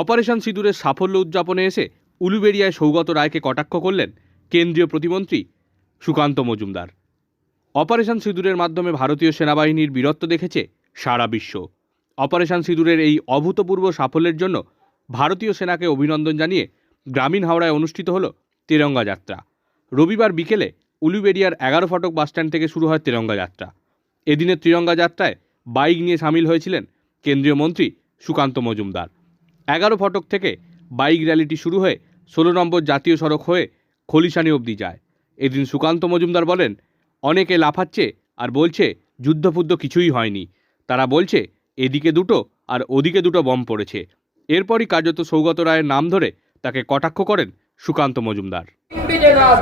Operation সিঁদুরের সাফল্য উদযাপনে এসে উলুবেড়িয়ায় সৌগত রায়কে কটাক্ষ করলেন কেন্দ্রীয় প্রতিমন্ত্রী সুকান্ত মজুমদার। অপারেশন সিঁদুরের মাধ্যমে ভারতীয় সেনাবাহিনীর বীরত্ব দেখেছে সারা বিশ্ব। অপারেশন সিঁদুরের এই অভূতপূর্ব সাফল্যের জন্য ভারতীয় সেনাকে অভিনন্দন জানিয়ে গ্রামীণ হাওড়ায় অনুষ্ঠিত হল তিরঙ্গা যাত্রা। রবিবার বিকেলে উলুবেড়িয়ার 11 ফটক বাসস্ট্যান্ড থেকে শুরু হয় তিরঙ্গা যাত্রা। এদিনের তিরঙ্গা যাত্রায় বাইক নিয়ে সামিল হয়েছিলেন কেন্দ্রীয় মন্ত্রী সুকান্ত মজুমদার। 11 ফটক থেকে বাইক র্যালিটি শুরু হয়ে 16 নম্বর জাতীয় সড়ক হয়ে খলিশানি অবধি যায়। এদিন সুকান্ত মজুমদার বলেন, অনেকে লাফাচ্ছে আর বলছে যুদ্ধফুদ্ধ কিছুই হয়নি। তারা বলছে এদিকে দুটো আর ওদিকে দুটো বম পড়েছে। এরপরই কার্যত সৌগত রায়ের নাম ধরে তাকে কটাক্ষ করেন সুকান্ত মজুমদার।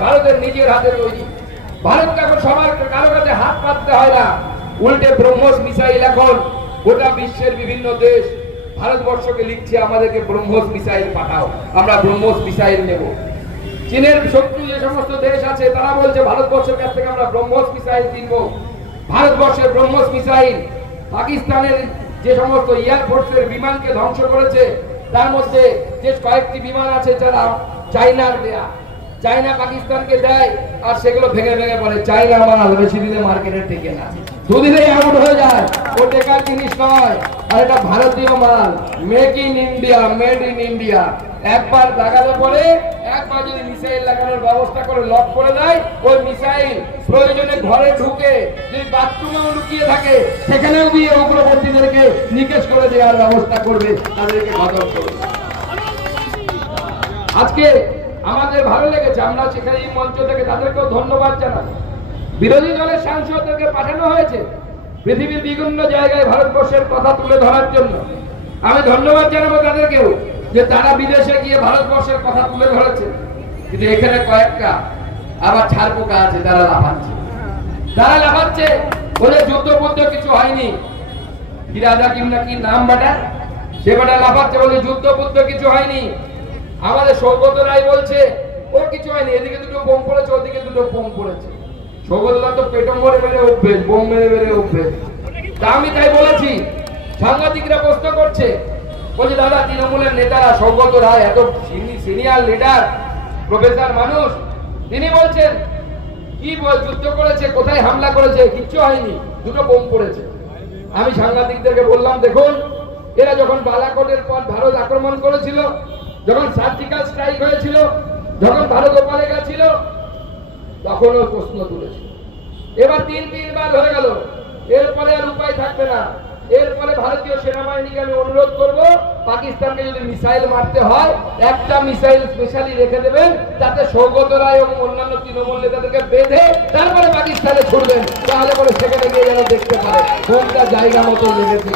ভারতের নিজের হাতে তৈরি, ভারতকে এখন সবার কারো কাছে হাত পাততে হয় না। উল্টে ব্রহ্মস মিসাইল এখন গোটা বিশ্বের বিভিন্ন দেশ ভারতবর্ষকে লিখছে, আমাদেরকে ব্রহ্মস মিসাইল পাঠাও, আমরা ব্রহ্মস মিসাইল নেব। চীনের শত্রু যে সমস্ত দেশ আছে তারা বলছে ভারতবর্ষের কাছ থেকে আমরা ব্রহ্মস মিসাইল কিনবো। ভারতবর্ষের ব্রহ্মস মিসাইল পাকিস্তানের যে সমস্ত এয়ারফোর্সের বিমানকে ধ্বংস করেছে, তার মধ্যে যে কয়েকটি বিমান আছে যারা চায়নার দেয়া, চায়না পাকিস্তানকে দেয় আর সেগুলো ভেঙে ভেঙে পড়ে। চায়না মাল বেশি দিনে মার্কেটে টেকে না, দুদিনেই আউট হয়ে যায়। ও টেকার জিনিস নয়, আর এটা ভারতীয় মাল, make in India, made in India. একবার লাগালে পরে, একবার যদি মিসাইল লাগানোর ব্যবস্থা করে লক করে দেয়, ওই মিসাইল প্রয়োজনে ঘরে ঢুকে যদি বাথরুমেও লুকিয়ে থাকে সেখানেও গিয়ে উগ্রপন্থীদেরকে নিকেশ করে দেওয়ার ব্যবস্থা করবে, তাদেরকে খতম করবে। আজকে আমাদের ভালো লেগেছে, আমরা সেখানে এই মঞ্চ থেকে তাদেরকেও ধন্যবাদ জানাই। বিরোধী দলের সাংসদদেরকে পাঠানো হয়েছে পৃথিবীর বিভিন্ন জায়গায় ভারতবর্ষের কথা তুলে ধরার জন্য। আমি ধন্যবাদ জানাবো তাদেরকেও যে তারা বিদেশে গিয়ে ভারতবর্ষের কথা তুলে ধরেছে। কিন্তু এখানে কয়েকটা আবার ছাড়পোকা আছে, তারা লাফাচ্ছে বলে যুদ্ধ কিছু হয়নি। কিরাদা কিংবা কি নাম বাটা, সে বাটা লাফাচ্ছে বলে যুদ্ধ কিছু হয়নি। আমাদের সৌগত রায় বলছে ও কিছু হয়নি, এদিকে দুটো বোম পড়েছে, ওদিকে দুটো বোম পড়েছে। সৌগত রায় তো পেটম মেরে মেরে উঠবে, বোম মেরে মেরে উঠবে। তা আমি তাই বলেছি, সাংবাদিকরা প্রশ্ন করছে, বলছে দাদা তৃণমূলের নেতারা, সৌগত রায় এত সিনিয়র লিডার, প্রফেসর মানুষ, তিনি বলছেন কি যুদ্ধ করেছে, কোথায় হামলা করেছে, কিচ্ছু হয়নি, দুটো বোম পড়েছে। আমি সাংবাদিকদেরকে বললাম, দেখুন এরা যখন বালাকোটের পর ভারত আক্রমণ করেছিল, যখন সার্জিক্যাল স্ট্রাইক হয়েছিল, যখন ভারত ওপারে গেছিল, তখনও প্রশ্ন তুলেছিল। এবার তিনবার হয়ে গেল, এরপরে আর উপায় থাকবে না। এরপরে ভারতীয় সেনাবাহিনীকে আমি অনুরোধ করব, পাকিস্তানকে যদি মিসাইল মারতে হয়, একটা মিসাইল স্পেশালি রেখে দেবেন, তাতে সৌগত রায় এবং অন্যান্য তৃণমূল নেতাদেরকে বেঁধে তারপরে পাকিস্তানে ছুড়বেন, তাহলে পরে সেখানে গিয়ে যেন দেখতে পারে কোনটা জায়গা মতো লেগেছে।